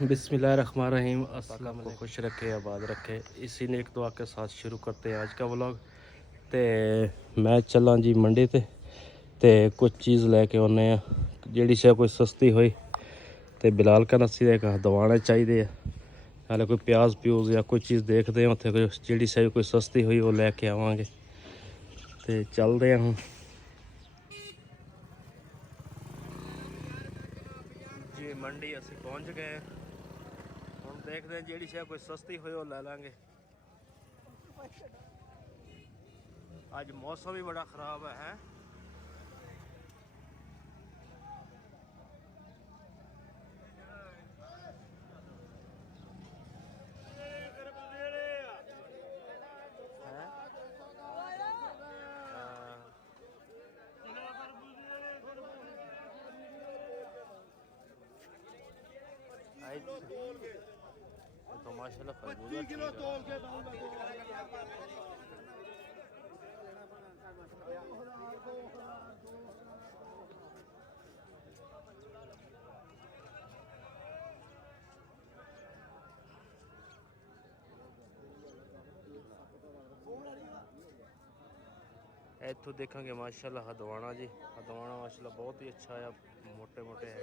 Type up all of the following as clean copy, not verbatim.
बिस्मिल्लाहिर्रहमानिर्रहीम। अस्सलाम को खुश रखे आबाद रखे। इसी ने एक दुआ के साथ शुरू करते हैं आज का व्लॉग। तो मैं चला जी मंडी ते कुछ चीज़ लैके आने जी शा कोई सस्ती हुई तो बिलाल का नस्सी दे दवाने चाहिए। हाले कोई प्याज प्यूज या कोई चीज़ देखते हैं उत्थे जी शा कोई सस्ती हुई वो लैके आवांगे तो चलते हैं। जी मंडी असी पहुँच गए। हम देखते हैं जी शा कोई सस्ती हुई वो लै लांगे। आज मौसम भी बड़ा ख़राब है। तो माशाल्लाह खरबूजा ठीक है। इत्थों देखेंगे माशाल्लाह हदवाना जी। हदवाना माशाल्लाह बहुत ही अच्छा है, मोटे मोटे है।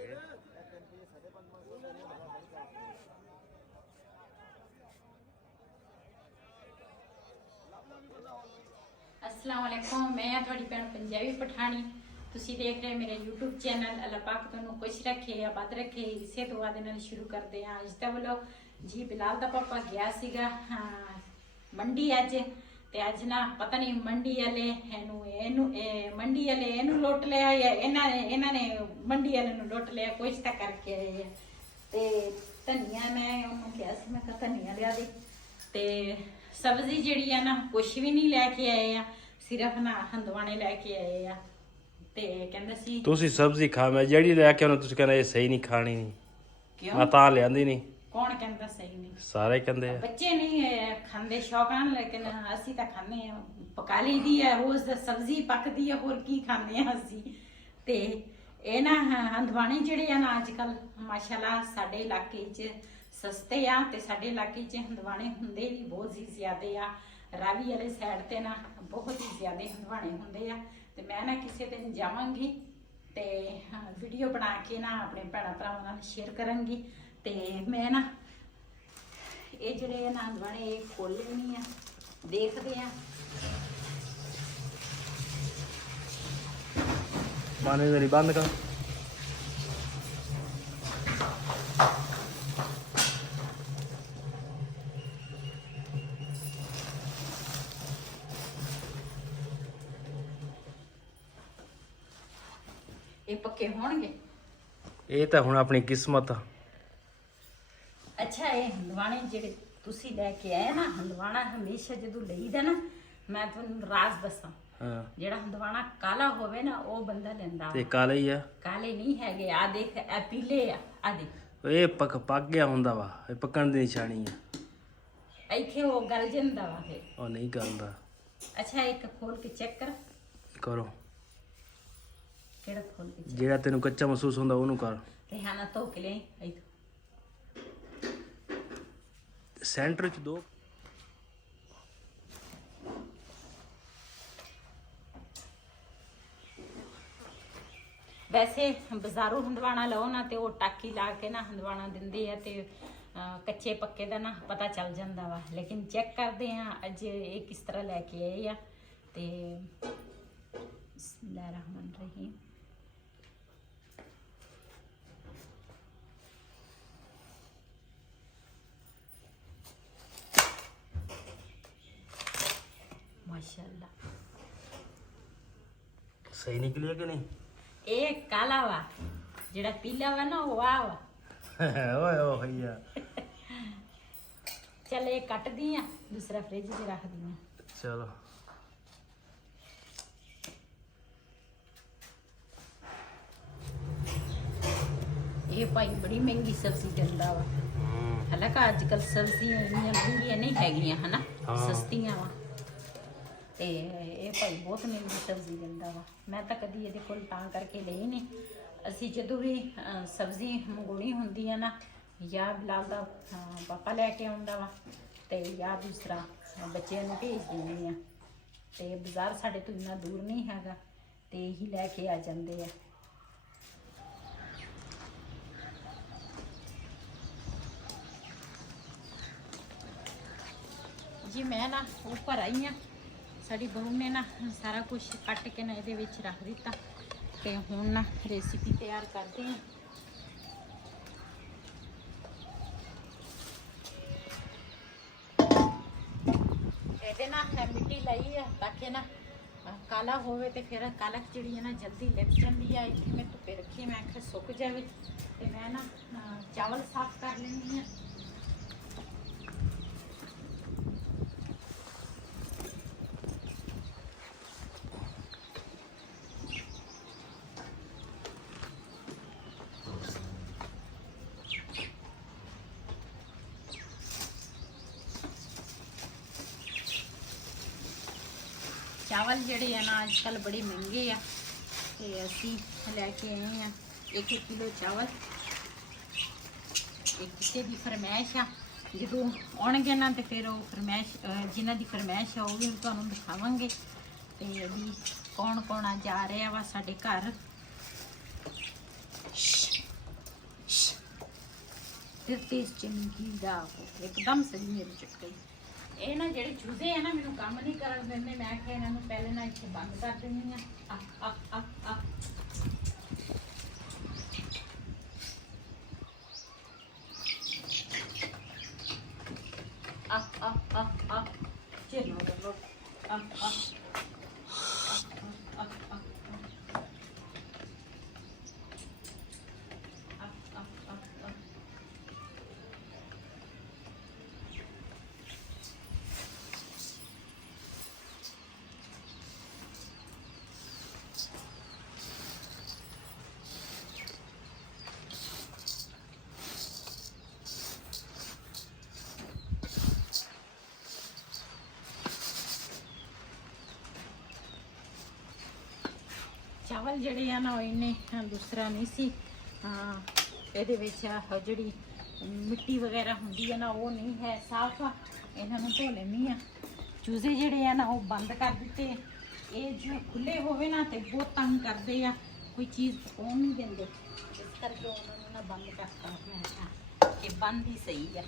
अस्सलाम वालेकुम, मैं थोड़ी भैन पंजाबी पठानी। तुसी देख रहे मेरे यूट्यूब चैनल। अल्लाह पाक तुहानू खुश रखे आबाद रखे। इसे दुआ दे नाल शुरू करते हैं अज दा व्लॉग। जी बिलाल दा पापा गया सीगा मंडी अज ते अज ना पता नहीं मंडी वाले मंडी वाले इनू लुट लिया या इन्हां ने मंडी वाले नू लुट लिया, कुछ तां करके आए है। ते धनिया मैं उन्होंने कहा सी, मैं कहा धनिया लिया दे। ते सब्जी जिहड़ी है ना कुछ भी नहीं लैके आए आ, सिर्फ ना हंदवाने लैके आए आ। ते कहंदा सी तुसी सब्जी खा, मैं जड़ी लैके आना तुसी कहना ये सही नहीं खानी नहीं। क्यों मैं तां लियांदी नहीं। कौन कहंदा सही नहीं? सारे कहंदे हैं। बच्चे नहीं खांदे शौक नाल, लेकिन असी तां खाने आ, पका ली दी है रोज सब्जी पकदी है, होर की खाने आ असी। ते ਇਹ ਨਾ ਹੰਦਵਾਣੇ ਜਿਹੜੇ ਆ ਨਾ ਅੱਜ ਕੱਲ ਮਾਸ਼ਾਅੱਲਾ ਸਾਡੇ ਇਲਾਕੇ 'ਚ ਸਸਤੇ ਆ ਤੇ ਸਾਡੇ ਇਲਾਕੇ 'ਚ ਹੰਦਵਾਣੇ ਹੁੰਦੇ ਵੀ ਬਹੁਤ ਹੀ ਜ਼ਿਆਦੇ ਆ। ਰਾਵੀ ਵਾਲੇ ਸਾਈਡ ਤੇ ਨਾ ਬਹੁਤ ਹੀ ਜ਼ਿਆਦੇ ਹੰਦਵਾਣੇ ਹੁੰਦੇ ਆ। ਤੇ ਮੈਂ ਨਾ ਕਿਸੇ ਦਿਨ ਜਾਵਾਂਗੀ ਤੇ ਵੀਡੀਓ ਬਣਾ ਕੇ ਨਾ ਆਪਣੇ ਭੈਣਾਂ ਭਰਾਵਾਂ ਨਾਲ ਸ਼ੇਅਰ ਕਰਾਂਗੀ। ਤੇ ਮੈਂ ਨਾ ਇਹ ਜਿਹੜੇ ਨਾ ਹੰਦਵਾਣੇ ਇਹ ਖੋਲ੍ਹੇ ਨਹੀਂ ਆ, ਦੇਖਦੇ ਆ। माने मेरी बंद कर। ਇਹ ਪੱਕੇ ਹੋਣਗੇ। ਇਹ ਤਾਂ ਹੁਣ ਆਪਣੀ ਕਿਸਮਤ ਆ। ਅੱਛਾ ਇਹ ਹੰਦਵਾਣੇ ਜਿਹੜੇ ਤੁਸੀਂ ਲੈ ਕੇ ਆਏ ਨਾ, ਹੰਦਵਾਣਾ ਹਮੇਸ਼ਾ ਜਦੋਂ ਲਈਦਾ ਨਾ, ਮੈਂ ਤੁਹਾਨੂੰ ਰਾਜ਼ ਦੱਸਾਂ। ਹਾਂ ਜਿਹੜਾ ਹੰਦਵਾਣਾ ਕਾਲਾ ਹੋਵੇ ਨਾ ਉਹ ਬੰਦਾ ਲੈਂਦਾ। ਤੇ ਕਾਲੇ ਹੀ ਆ। ਕਾਲੇ ਨਹੀਂ ਹੈਗੇ, ਆ ਦੇਖ ਇਹ ਪੀਲੇ ਆ, ਆ ਦੇਖ ਇਹ ਪੱਕ ਗਿਆ ਹੁੰਦਾ ਵਾ, ਇਹ ਪੱਕਣ ਦੀ ਨਿਸ਼ਾਨੀ ਆ। ਇੱਥੇ ਉਹ ਗਲ ਜਾਂਦਾ ਵਾ ਫਿਰ। ਉਹ ਨਹੀਂ ਗਲਦਾ। ਅੱਛਾ ਇੱਕ ਖੋਲ ਕੇ ਚੈੱਕ ਕਰ। ਕਰੋ ਕਿਹੜਾ ਖੋਲ ਕੇ check? ਜਿਹੜਾ ਤੈਨੂੰ ਕੱਚਾ ਮਹਿਸੂਸ ਹੁੰਦਾ ਉਹਨੂੰ ਕਰ। ਤੇ ਹਾਂ ਨਾ ਧੋ ਕੇ ਲੈ ਇੱਥੋਂ ਸੈਂਟਰ ਚ ਦੋ। ਵੈਸੇ ਬਾਜ਼ਾਰੋਂ ਹੰਦਵਾਣਾ ਲਓ ਨਾ ਤੇ ਉਹ ਟਾਕੀ ਲਾ ਕੇ ਨਾ ਹੰਦਵਾਣਾ ਦਿੰਦੇ ਆ ਤੇ ਕੱਚੇ ਪੱਕੇ ਦਾ ਨਾ ਪਤਾ ਚੱਲ ਜਾਂਦਾ ਵਾ। ਲੇਕਿਨ ਚੈੱਕ ਕਰਦੇ ਆ ਅੱਜ ਇਹ ਕਿਸ ਤਰ੍ਹਾਂ ਲੈ ਕੇ ਆਏ ਆ। ਤੇ ਬਿਸਮਿल्लाह रहमान रहीम। माशाल्लाह ਸਹੀ ਨਿਕਲਿਆ ਕਿ ਨਹੀਂ? ਇਹ ਕਾਲਾ ਵਾ, ਜਿਹੜਾ ਪੀਲਾ ਵਾ ਨਾ ਉਹ ਆ ਵਾ। ਓਏ ਓ ਭਈਆ ਚੱਲ ਇਹ ਕੱਟਦੀ ਆ, ਦੂਸਰਾ ਫ੍ਰਿਜ 'ਚ ਰੱਖਦੀ ਆ। ਚਲੋ ਇਹ ਭਾਈ ਬੜੀ ਮਹਿੰਗੀ ਸਬਜ਼ੀ ਦਿੰਦਾ ਵਾ। ਹਾਲਾਂਕਿ ਅੱਜ ਕੱਲ ਸਬਜ਼ੀਆਂ ਇੰਨੀਆਂ ਮਹਿੰਗੀਆਂ ਨਹੀਂ ਹੈਗੀਆਂ ਹਨਾ, ਸਸਤੀਆਂ ਵਾ। ਤੇ ਇਹ ਭਾਈ ਬਹੁਤ ਮਹਿੰਗੀ ਸਬਜ਼ੀ ਦਿੰਦਾ ਵਾ। ਮੈਂ ਤਾਂ ਕਦੀ ਇਹਦੇ ਕੋਲ ਤਾਂ ਕਰਕੇ ਲਈ ਨਹੀਂ। ਅਸੀਂ ਜਦੋਂ ਵੀ ਸਬਜ਼ੀ ਮੰਗਾਉਣੀ ਹੁੰਦੀ ਆ ਨਾ ਜਾਂ ਬਿਲਾਲ ਦਾ ਪਾਪਾ ਲੈ ਕੇ ਆਉਂਦਾ ਵਾ ਤੇ ਜਾਂ ਦੂਸਰਾ ਬੱਚਿਆਂ ਨੂੰ ਭੇਜ ਦਿੰਦੀ ਆ। ਤੇ ਬਾਜ਼ਾਰ ਸਾਡੇ ਤੋਂ ਇੰਨਾ ਦੂਰ ਨਹੀਂ ਹੈਗਾ ਤੇ ਇਹੀ ਲੈ ਕੇ ਆ ਜਾਂਦੇ ਆ। ਜੀ ਮੈਂ ਨਾ ਉੱਪਰ ਆਈ ਆ, ਸਾਡੀ ਬਹੂ ਨੇ ਨਾ ਸਾਰਾ ਕੁਝ ਕੱਟ ਕੇ ਨਾ ਇਹਦੇ ਵਿੱਚ ਰੱਖ ਦਿੱਤਾ ਤੇ ਹੁਣ ਨਾ ਰੈਸਿਪੀ ਤਿਆਰ ਕਰਦੇ ਆ। ਇਹਦੇ ਨਾਲ ਮਿੱਟੀ ਲਈ ਆ ਤਾਂ ਕਿ ਨਾ ਕਾਲਾ ਹੋਵੇ ਤੇ ਫਿਰ ਕਾਲਾ ਜਿਹੜੀ ਹੈ ਨਾ ਜਲਦੀ ਲਿਪ ਜਾਂਦੀ ਆ। ਇੱਥੇ ਮੈਂ ਧੁੱਪੇ ਰੱਖੀ, ਮੈਂ ਆਖਿਆ ਸੁੱਕ ਜਾਵੇ ਤੇ ਮੈਂ ਨਾ ਚਾਵਲ ਸਾਫ਼ ਕਰ ਲੈਂਦੀ ਆ। ਚਾਵਲ ਜਿਹੜੇ ਆ ਨਾ ਅੱਜ ਕੱਲ੍ਹ ਬੜੇ ਮਹਿੰਗੇ ਆ ਤੇ ਅਸੀਂ ਲੈ ਕੇ ਆਏ ਆ 1 ਕਿਲੋ ਚਾਵਲ। ਇਹ ਕਿਸੇ ਦੀ ਫਰਮਾਇਸ਼ ਆ, ਜਦੋਂ ਆਉਣਗੇ ਨਾ ਤੇ ਫਿਰ ਉਹ ਫਰਮਾਇਸ਼ ਜਿਨ੍ਹਾਂ ਦੀ ਫਰਮਾਇਸ਼ ਆ ਉਹ ਵੀ ਤੁਹਾਨੂੰ ਦਿਖਾਵਾਂਗੇ ਤੇ ਵੀ ਕੌਣ ਕੌਣ ਆ ਜਾ ਰਿਹਾ ਵਾ ਸਾਡੇ ਘਰ। ਤੇਜ਼ ਚਮਕੀ ਦਾ ਇੱਕਦਮ ਸਹੀ ਮੇਰੀ ਚਟਕਈ। ਇਹ ਨਾ ਜਿਹੜੇ ਚੂਜ਼ੇ ਆ ਨਾ ਮੈਨੂੰ ਕੰਮ ਨਹੀਂ ਕਰਨ ਦਿੰਦੇ। ਮੈਂ ਕਿਹਾ ਇਹਨਾਂ ਨੂੰ ਪਹਿਲੇ ਨਾ ਇੱਥੇ ਬੰਦ ਕਰ ਦਿੰਦੀ ਆ। ਚਲੋ ਚਾਵਲ ਜਿਹੜੇ ਆ ਨਾ ਉਹ ਇੰਨੇ ਦੂਸਰਾ ਨਹੀਂ ਸੀ। ਇਹਦੇ ਵਿੱਚ ਜਿਹੜੀ ਮਿੱਟੀ ਵਗੈਰਾ ਹੁੰਦੀ ਹੈ ਨਾ ਉਹ ਨਹੀਂ ਹੈ ਸਾਫ਼ ਆ। ਇਹਨਾਂ ਨੂੰ ਧੋ ਲੈਂਦੀ ਆ। ਚੂਜ਼ੇ ਜਿਹੜੇ ਆ ਨਾ ਉਹ ਬੰਦ ਕਰ ਦਿੱਤੇ। ਇਹ ਜੋ ਖੁੱਲੇ ਹੋਵੇ ਨਾ ਤੇ ਬਹੁਤ ਤੰਗ ਕਰਦੇ ਆ, ਕੋਈ ਚੀਜ਼ ਪਕਾਉਣ ਨਹੀਂ ਦਿੰਦੇ, ਇਸ ਕਰਕੇ ਉਹਨਾਂ ਨੂੰ ਨਾ ਬੰਦ ਕਰਤਾ। ਮੈਂ ਕਿ ਬੰਦ ਹੀ ਸਹੀ ਆ।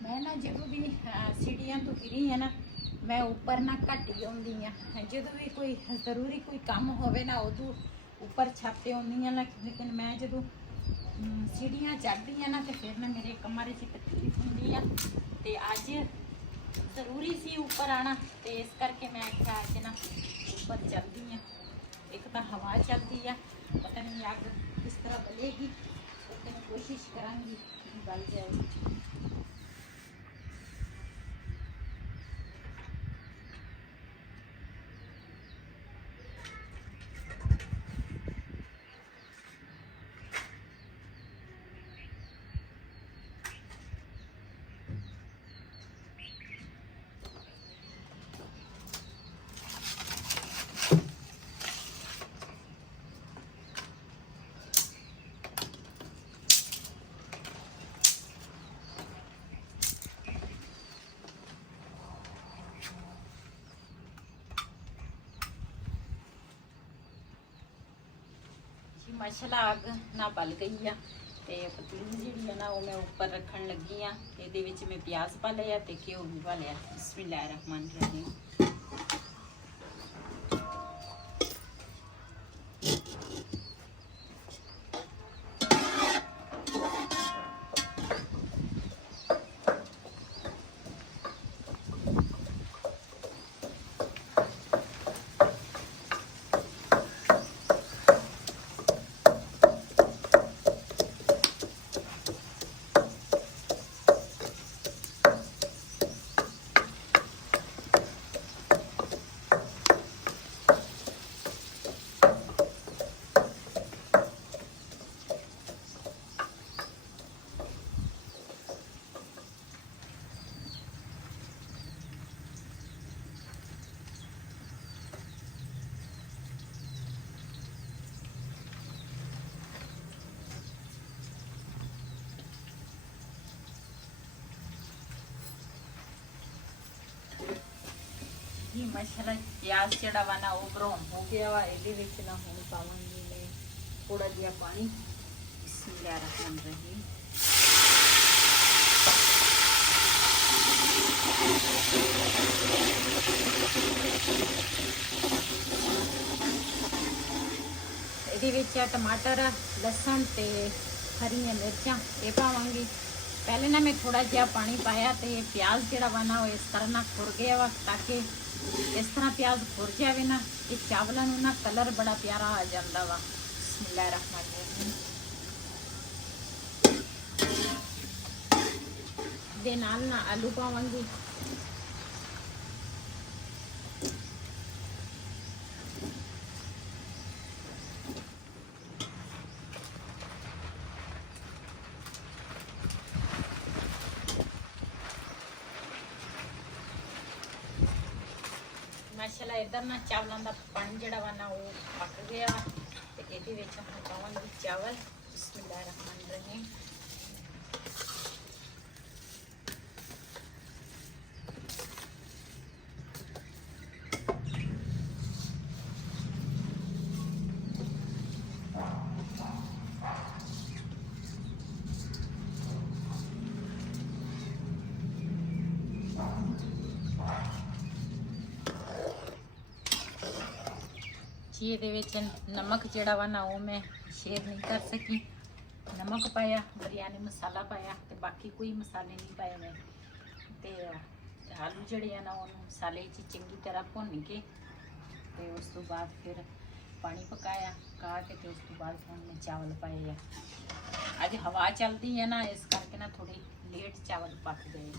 मैं ना जो भी सीढ़ियाँ तो गिरी है ना मैं ऊपर ना घट ही आँदी हाँ। जो भी कोई जरूरी कोई काम होवे ना उदू ऊपर छत ते आँदी हाँ ना। लेकिन मैं जो सीढ़ियाँ चढ़ती हैं ना तो फिर ना मेरे कमरे च तकलीफ होंदी है। तो अज जरूरी सी ऊपर आना तो इस करके मैं आख्या अज ना ऊपर चलती हाँ। एक तो हवा चलती है, पता नहीं अग किस तरह बलेगी, लेकिन कोशिश करांगी बल जाएगी। ਜੀ ਮਾਸ਼ਾਅੱਲਾ ਅੱਗ ਨਾ ਬਲ ਗਈ ਆ ਤੇ ਪਤੀਲੀ ਜਿਹੜੀ ਆ ਨਾ ਉਹ ਮੈਂ ਉੱਪਰ ਰੱਖਣ ਲੱਗੀ ਆ। ਇਹਦੇ ਵਿੱਚ ਮੈਂ ਪਿਆਜ਼ ਪਾ ਲਿਆ ਤੇ ਘਿਓ ਵੀ ਪਾ ਲਿਆ। ਬਿਸਮਿਲ੍ਲਾਹਿਰ ਰਹਿਮਾਨਿਰ ਰਹੀਮ। ਜੀ ਮਾਸ਼ਾਅੱਲਾ ਪਿਆਜ਼ ਜਿਹੜਾ ਵਾ ਨਾ ਉਹ ਬਰਾਊਨ ਹੋ ਗਿਆ ਵਾ। ਇਹਦੇ ਵਿੱਚ ਨਾ ਹੁਣ ਪਾਵਾਂਗੀ ਮੈਂ ਥੋੜਾ ਜਿਹਾ ਪਾਣੀ। ਬਿਸਮਿਲ੍ਲਾਹਿਰ ਰਹਿਮਾਨਿਰ ਰਹੀਮ। ਇਹਦੇ ਵਿੱਚ ਟਮਾਟਰ, ਲਸਣ ਤੇ ਹਰੀਆਂ ਮਿਰਚਾਂ ਇਹ ਪਾਵਾਂਗੀ। ਪਹਿਲੇ ਨਾ ਮੈਂ ਥੋੜਾ ਜਿਹਾ ਪਾਣੀ ਪਾਇਆ ਤੇ ਪਿਆਜ਼ ਜਿਹੜਾ ਵਾ ਨਾ ਉਹ ਇਸ ਤਰ੍ਹਾਂ ਨਾ ਖੁਰ ਗਿਆ ਵਾ। ਤਾਂ ਕਿ ਇਸ ਤਰ੍ਹਾਂ ਪਿਆਜ਼ ਖੁਰ ਜਾਵੇ ਨਾ ਇਹ ਚਾਵਲਾਂ ਨੂੰ ਨਾ ਕਲਰ ਬੜਾ ਪਿਆਰਾ ਆ ਜਾਂਦਾ ਵਾ। ਬਿਸਮਿਲ੍ਲਾਹਿਰ ਰਹਿਮਾਨਿਰ ਰਹੀਮ। ਦੇ ਨਾਲ ਨਾ ਆਲੂ ਪਾਵਾਂਗੀ। ਮਾਸ਼ਾਅੱਲਾ ਇਧਰ ਨਾ ਚਾਵਲਾਂ ਦਾ ਪਾਣੀ ਜਿਹੜਾ ਵਾ ਨਾ ਉਹ ਪੱਕ ਗਿਆ ਤੇ ਇਹਦੇ ਵਿੱਚ ਹੁਣ ਪਾਵਾਂਗੇ ਚਾਵਲ। ਬਿਸਮਿਲ੍ਲਾਹਿਰ ਰਹਿਮਾਨਿਰ ਰਹੀਮ। ਜੀ ਇਹਦੇ ਵਿੱਚ ਨਮਕ ਜਿਹੜਾ ਵਾ ਨਾ ਉਹ ਮੈਂ ਸ਼ੇਅਰ ਨਹੀਂ ਕਰ ਸਕੀ। ਨਮਕ ਪਾਇਆ, ਬਿਰਯਾਨੀ ਮਸਾਲਾ ਪਾਇਆ ਤੇ ਬਾਕੀ ਕੋਈ ਮਸਾਲੇ ਨਹੀਂ ਪਾਏ ਮੈਂ। ਤੇ ਆਲੂ ਜਿਹੜੇ ਆ ਨਾ ਉਹਨੂੰ ਮਸਾਲੇ 'ਚ ਚੰਗੀ ਤਰ੍ਹਾਂ ਭੁੰਨ ਕੇ ਤੇ ਉਸ ਤੋਂ ਬਾਅਦ ਫਿਰ ਪਾਣੀ ਪਕਾਇਆ ਕਾ ਕੇ ਤੇ ਉਸ ਤੋਂ ਬਾਅਦ ਹੁਣ ਮੈਂ ਚਾਵਲ ਪਾਏ ਆ। ਅੱਜ ਹਵਾ ਚੱਲਦੀ ਹੈ ਨਾ ਇਸ ਕਰਕੇ ਨਾ ਥੋੜੀ ਲੇਟ ਚਾਵਲ ਪੱਕ ਗਏ।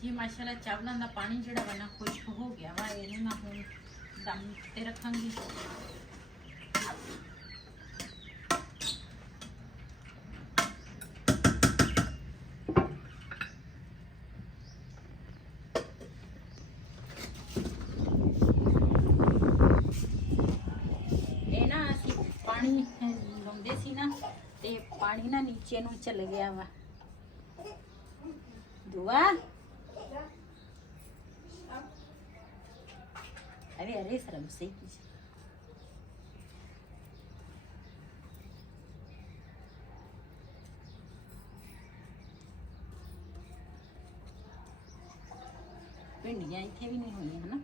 ਜੀ ਮਾਸ਼ਾਅੱਲਾ ਚਾਵਲਾਂ ਦਾ ਪਾਣੀ ਜਿਹੜਾ ਵਾ ਨਾ ਖੁਸ਼ਕ ਹੋ ਗਿਆ ਵਾ। ਇਹਨੂੰ ਨਾ ਹੁਣ ਦਮ ਤੇ ਰੱਖਾਂਗੀ। ਇਹ ਨਾ ਅਸੀਂ ਪਾਣੀ ਲਾਉਂਦੇ ਸੀ ਨਾ ਤੇ ਪਾਣੀ ਨਾ ਨੀਚੇ ਨੂੰ ਚਲ ਗਿਆ ਵਾ। ਦੁਆ अरे सरम से भिंडियां इत्थे भी नहीं हुई है ना।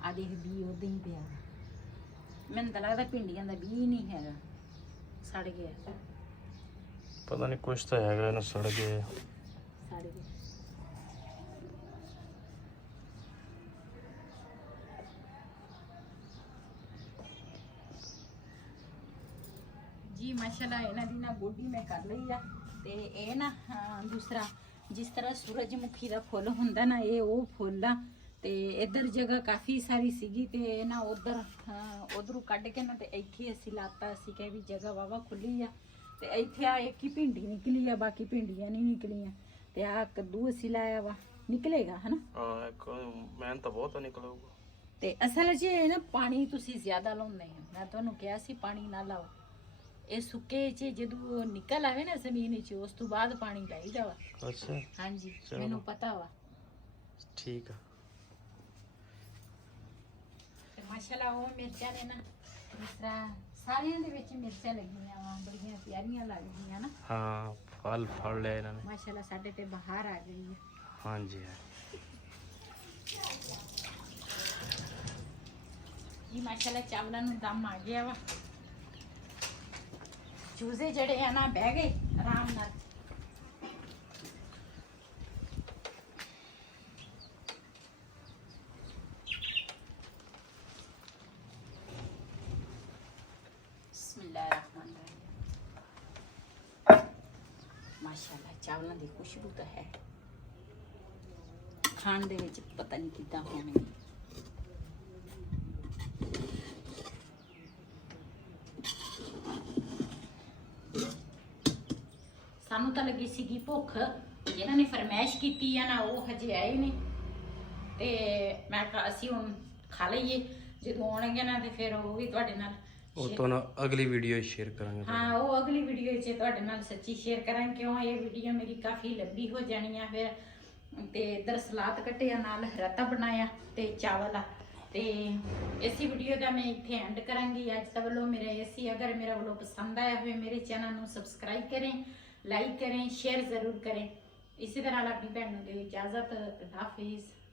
आ देख बी उदे ही पिया। मैंने तो लगता भिंडियां दा बी नहीं है, सड़ गया। पता नहीं कुछ तो है ना, सड़ गए। सड़ गया। जी माशाल्लाह ਇਹਨਾਂ ਦੀ ਨਾ ਗੋਡੀ ਮੈਂ ਕਰ ਲਈ ਆ। ਤੇ ਇਹ ਨਾ ਦੂਸਰਾ ਜਿਸ ਤਰ੍ਹਾਂ ਸੂਰਜਮੁਖੀ ਦਾ ਫੁੱਲ ਹੁੰਦਾ ਨਾ ਇਹ ਉਹ ਫੁੱਲ ਆ। ਤੇ ਇਧਰ ਜਗ੍ਹਾ ਕਾਫੀ ਸਾਰੀ ਸੀਗੀ ਤੇ ਨਾ ਉਧਰੋਂ ਕੱਢ ਕੇ ਨਾ ਤੇ ਇੱਥੇ ਅਸੀਂ ਲਾਤਾ। ਅਸੀਂ ਕਹੇ ਵੀ ਜਗ੍ਹਾ ਵਾਵਾ ਖੁੱਲੀ ਆ ਤੇ ਇੱਥੇ ਆ ਇੱਕ ਹੀ ਭਿੰਡੀ ਨਿਕਲੀ ਆ, ਬਾਕੀ ਭਿੰਡੀਆਂ ਨਹੀਂ ਨਿਕਲੀਆਂ। ਤੇ ਆ ਕੱਦੂ ਅਸੀਂ ਲਾਇਆ ਵਾ, ਨਿਕਲੇਗਾ ਹਨਾ। ਹਾਂ ਇੱਕ ਮਿਹਨਤ ਤਾਂ ਬਹੁਤ ਨਿਕਲੂਗਾ। ਤੇ ਅਸਲ 'ਚ ਇਹ ਨਾ ਪਾਣੀ ਤੁਸੀਂ ਜ਼ਿਆਦਾ ਲਾਉਂਦੇ ਆ। ਮੈਂ ਤੁਹਾਨੂੰ ਕਿਹਾ ਸੀ ਪਾਣੀ ਨਾ ਲਾਓ। ਇਹ ਸੁੱਕੇ 'ਚ ਜਦੋਂ ਨਿਕਲ ਆਵੇ ਨਾ ਜ਼ਮੀਨ 'ਚ ਉਸ ਤੋਂ ਬਾਅਦ ਪਾਣੀ ਲਾਈਦਾ ਵਾ। ਅੱਛਾ ਹਾਂਜੀ ਮੈਨੂੰ ਪਤਾ ਵਾ। ਠੀਕ ਆ। ਮਾਸ਼ਾਅੱਲਾ ਉਹ ਮਿਰਚਾਂ ਨੇ ਨਾ ਜਿਸ ਤਰ੍ਹਾਂ ਸਾਰਿਆਂ ਦੇ ਵਿੱਚ ਮਿਰਚਾਂ ਲੱਗੀਆਂ ਵਾ ਬੜੀਆਂ ਪਿਆਰੀਆਂ ਲੱਗਦੀਆਂ ਨਾ। ਹਾਂ ਫਲ ਫੜ ਲਿਆ ਇਹਨਾਂ ਨੇ ਮਾਸ਼ਾਅੱਲਾ ਸਾਡੇ ਤੇ ਬਹਾਰ ਆ ਗਈ ਹੈ। ਹਾਂਜੀ ਜੀ ਮਾਸ਼ਾਅੱਲਾ ਚਾਵਲਾਂ ਨੂੰ ਦਮ ਆ ਗਿਆ ਵਾ। ਚੂਜ਼ੇ ਜਿਹੜੇ ਆ ਨਾ ਬਹਿ ਗਏ ਆਰਾਮ ਨਾਲ। ਮਾਸ਼ਾਅੱਲਾ ਚਾਵਲਾਂ ਦੀ ਖੁਸ਼ਬੂ ਤਾਂ ਹੈ, ਖਾਣ ਦੇ ਵਿੱਚ ਪਤਾ ਨਹੀਂ ਕਿੱਦਾਂ ਹੋਣਗੇ। ਸਾਨੂੰ ਤਾਂ ਲੱਗੀ ਸੀਗੀ ਭੁੱਖ, ਜਿਹਨਾਂ ਨੇ ਫਰਮਾਇਸ਼ ਕੀਤੀ ਆ ਨਾ ਉਹ ਹਜੇ ਆਏ ਨਹੀਂ ਤੇ ਮੈਂ ਕਿਹਾ ਅਸੀਂ ਹੁਣ ਖਾ ਲਈਏ, ਜਦੋਂ ਆਉਣਗੇ ਨਾ ਤੇ ਫਿਰ ਉਹ ਵੀ ਤੁਹਾਡੇ ਨਾਲ ਉਹ ਤੋਂ ਨਾ ਅਗਲੀ ਵੀਡੀਓ ਸ਼ੇਅਰ ਕਰਾਂਗੇ। ਹਾਂ ਉਹ ਅਗਲੀ ਵੀਡੀਓ 'ਚ ਤੁਹਾਡੇ ਨਾਲ ਸੱਚੀ ਸ਼ੇਅਰ ਕਰਾਂਗੇ, ਕਿਉਂ ਇਹ ਵੀਡੀਓ ਮੇਰੀ ਕਾਫੀ ਲੰਬੀ ਹੋ ਜਾਣੀ ਆ ਫਿਰ। ਤੇ ਇਧਰ ਸਲਾਦ ਕੱਟਿਆ, ਨਾਲ ਰਾਇਤਾ ਬਣਾਇਆ ਤੇ ਚਾਵਲ ਆ। ਤੇ ਇसी ਵੀਡੀਓ ਦਾ ਮੈਂ ਇੱਥੇ ਐਂਡ ਕਰਾਂਗੀ ਅੱਜ ਦਾ ਵੱਲੋਂ ਮੇਰਾ ਇसी। ਅਗਰ ਮੇਰਾ ਵੱਲੋਂ ਪਸੰਦ ਆਇਆ ਹੋਵੇ ਮੇਰੇ ਚੈਨਲ ਨੂੰ ਸਬਸਕ੍ਰਾਈਬ ਕरें, ਲਾਈਕ करें, शेयर ज़रूर करें। इसी तरह अपनी भैन को दो इजाज़त। हाफिज़।